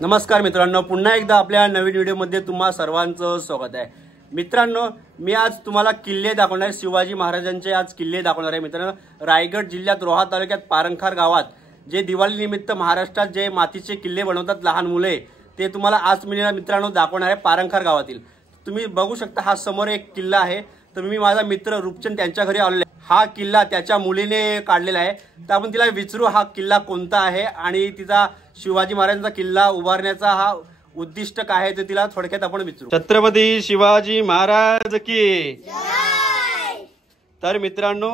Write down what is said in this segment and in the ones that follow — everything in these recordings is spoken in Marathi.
नमस्कार मित्रांनो, पुन्हा एकदा आपल्या नवीन व्हिडिओमध्ये तुम्हा सर्वांचं स्वागत आहे। मित्रांनो, मी आज तुम्हाला किल्ले दाखवणार आहे। शिवाजी महाराजांचे आज किल्ले दाखवणार आहे। मित्रांनो, रायगड जिल्ह्यात रोहा तालुक्यात पारंखार गावात जे दिवाळी निमित्त महाराष्ट्रात जे मातीचे किल्ले बनवतात लहान मुले, ते तुम्हाला आज मी मित्रांनो दाखवणार आहे। पारंखार गावातील तुम्ही बघू शकता, हा समोर एक किल्ला आहे। तर मी माझा मित्र रूपचंद त्यांच्या घरी आलेलो आहे। हा किल्ला त्याच्या मुलीने काढलेला आहे। तर आपण तिला विचारू हा किल्ला कोणता आहे आणि तिचा शिवाजी महाराजांचा किल्ला उभारण्याचा हा उद्दिष्ट काय आहे, ते तिला थोडक्यात आपण विचारू। छत्रपती शिवाजी महाराज की जय। तर मित्रांनो,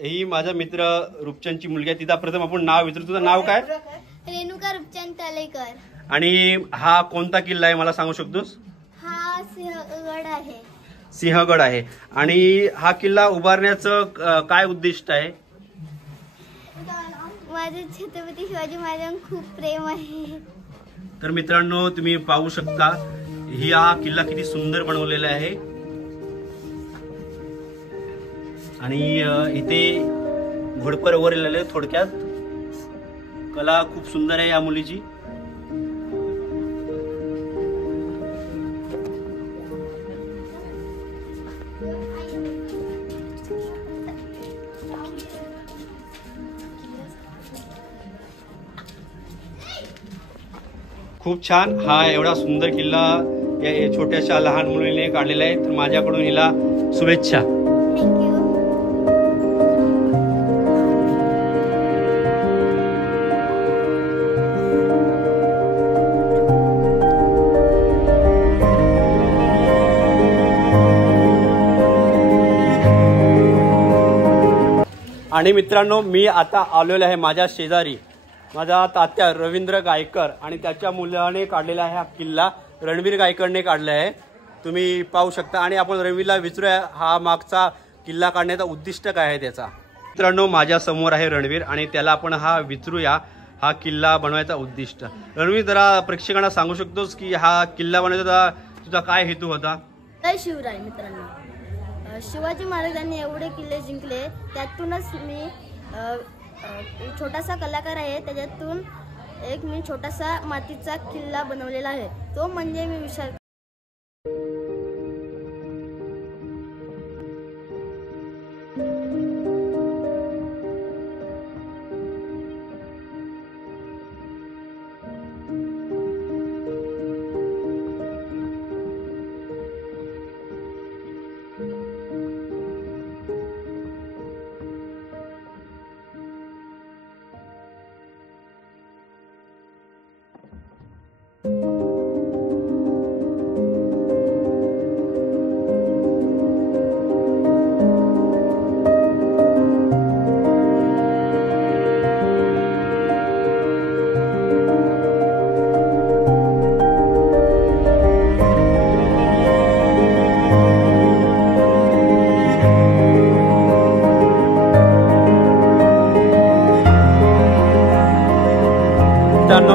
ही माझा मित्र रूपचंदची मुलगी आहे। तिचा प्रथम आपण नाव विचारू। तुझं नाव काय? रेणुका रूपचंद तलेकर। आणि हा कोणता किल्ला आहे मला सांगू शकतोस? हा सिंहगड आहे। सिंहगड आहे। आणि हा किल्ला उभारण्याचं काय उद्दिष्ट आहे? माझे छत्रपती शिवाजी महाराजांवर खूप प्रेम आहे। तर मित्रांनो, तुम्ही पाहू शकता हा किल्ला किती सुंदर बनवलेला आहे। आणि इथे घोडपर वरलेले, थोडक्यात कला खूप सुंदर आहे या मुलीची। खूप छान हा एवढा सुंदर किल्ला या छोट्याशा लहान मुलीने काढलेला आहे। तर माझ्याकडून हिला शुभेच्छा। थँक्यू। आणि मित्रांनो, मी आता आलेलो आहे माझ्या शेजारी माझा तात्या रवींद्र गायकर आणि त्याच्या मुलाने काढलेला आहे हा किल्ला। रणवीर गायकरने काढला आहे, तुम्ही पाहू शकता। आणि आपण रवीला विचारूया हा मागचा किल्ला काढण्याचा उद्दिष्ट काय आहे त्याचा। मित्रांनो, माझ्या समोर आहे रणवीर आणि त्याला आपण हा विचारूया हा किल्ला बनवायचा उद्दिष्ट। रणवीर, जरा प्रेक्षकांना सांगू शकतोस की हा किल्ला बनवायचा तुझा काय हेतू होता? जय शिवराय। मित्रांनो, शिवाजी महाराजांनी एवढे किल्ले जिंकले, त्यातूनच मी छोटासा कलाकार आहे। त्याच्यातून एक मी छोटासा मातीचा किल्ला बनवलेला आहे। तो म्हणजे मी विचार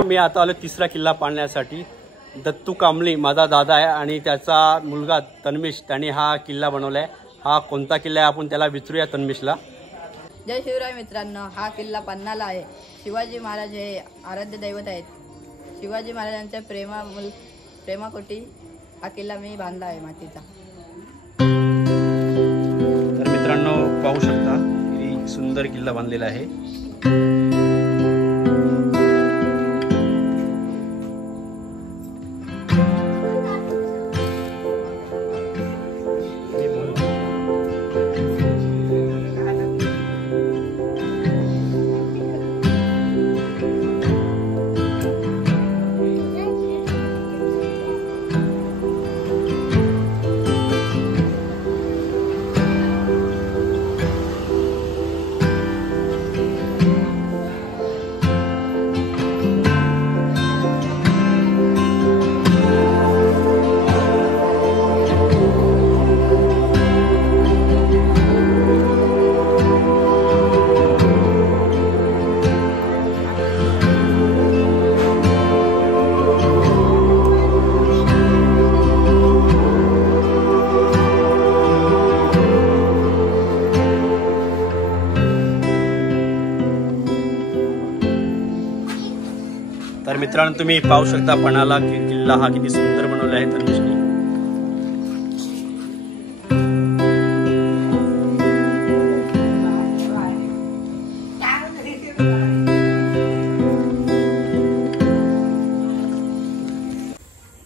मी आता आलो तिसरा किल्ला पाहण्यासाठी। दत्तू कांबळी माझा दादा आहे आणि त्याचा मुलगा तन्मिश, त्यांनी हा किल्ला बनवलाय। हा कोणता किल्ला आहे आपण त्याला विचारूया तन्मिशला। जय शिवराय। मित्रांनो, हा किल्ला पन्नाला आहे। शिवाजी महाराज हे आराध्य दैवत आहेत। शिवाजी महाराजांच्या प्रेमाकोटी हा किल्ला मी बांधला आहे मातीचा। तर मित्रांनो, पाहू शकता किती सुंदर किल्ला बांधलेला आहे। मित्रांनो तुम्ही पाहू शकता पणाला किल्ला हा किती सुंदर बनवला आहे धर्मेशने.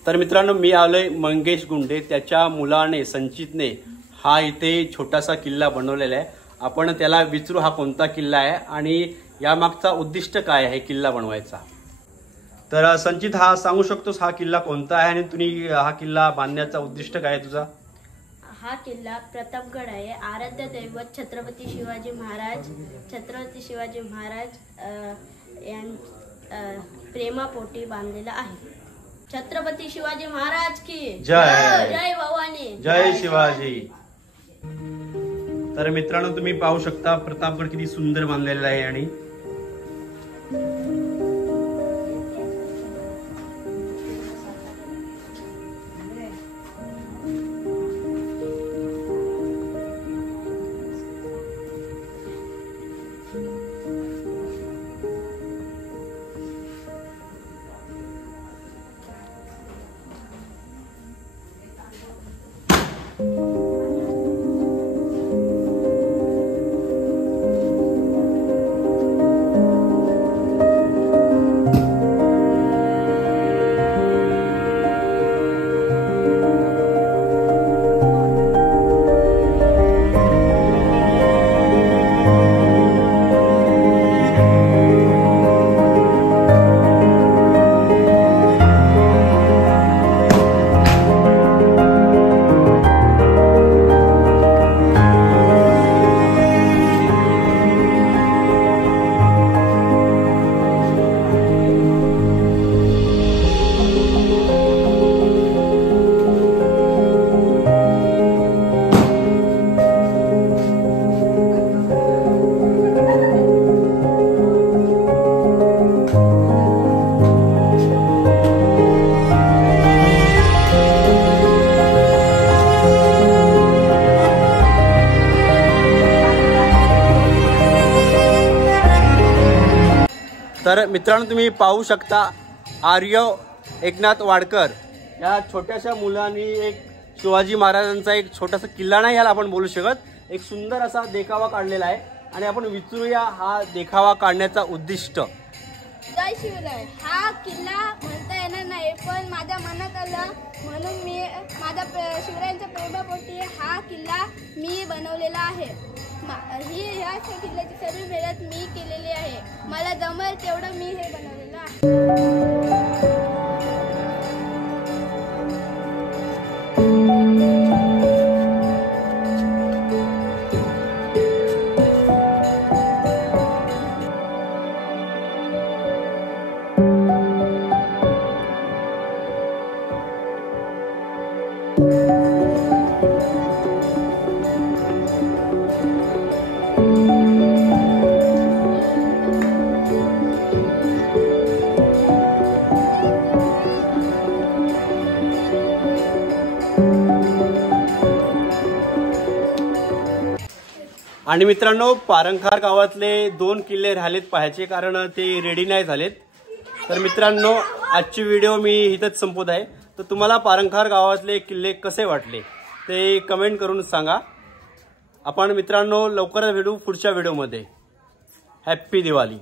तर मित्रांनो मी आलोय मंगेश गुंडे, त्याच्या मुलाने संचितने हा इथे छोटासा किल्ला बनवलेला आहे. आपण त्याला विचारू हा कोणता किल्ला आहे आणि या मागचा उद्दिष्ट काय आहे किल्ला बनवायचा. तर संचित हा सांगू शकतोस हा किल्ला कोणता आहे आणि तुम्ही हा किल्ला बांधण्याचा उद्दिष्ट काय आहे तुझा. हा किल्ला प्रतापगड आहे. आराध्य दैवत छत्रपती शिवाजी महाराज प्रेमापोटी बांधलेला आहे. छत्रपती शिवाजी महाराज की जय. जय भवानी. जय शिवाजी. तर मित्रांनो तुम्ही पाहू शकता प्रतापगड किती सुंदर बांधलेला आहे. आणि तर मित्रांनो तुम्ही पाहू शकता आर्य एकनाथ वाडकर या छोट्याशा मुलांनी एक शिवाजी महाराजांचा एक छोटासा किल्ला नाही याला आपण बोलू शकत, एक सुंदर असा देखावा काढलेला आहे. आणि आपण विचारूया हा देखावा काढण्याचा उद्दिष्ट. जय शिवराय. हा किल्ला म्हणता येणार नाही पण माझ्या मनात आलं म्हणून मी माझ्या शिवरायांच्या प्रेमापोटी हा किल्ला मी बनवलेला आहे. ह्या किल्ल्याची सर्व मेहनत मी केलेली आहे. मला जमेल तेवढं मी हे बनवलेलं आहे. आणि मित्रांनो पारंखार गावातले 2 किल्ले राहिलेत पाहायचे कारण ते रेडी नाही झालेत. तर मित्रांनो आजची व्हिडिओ मी इथंच संपवत आहे. तर तुम्हाला पारंखार गावातले किल्ले कसे वाटले ते कमेंट करून सांगा. आपण मित्रांनो लवकरच भेटू पुढच्या व्हिडिओमध्ये. हॅप्पी दिवाळी.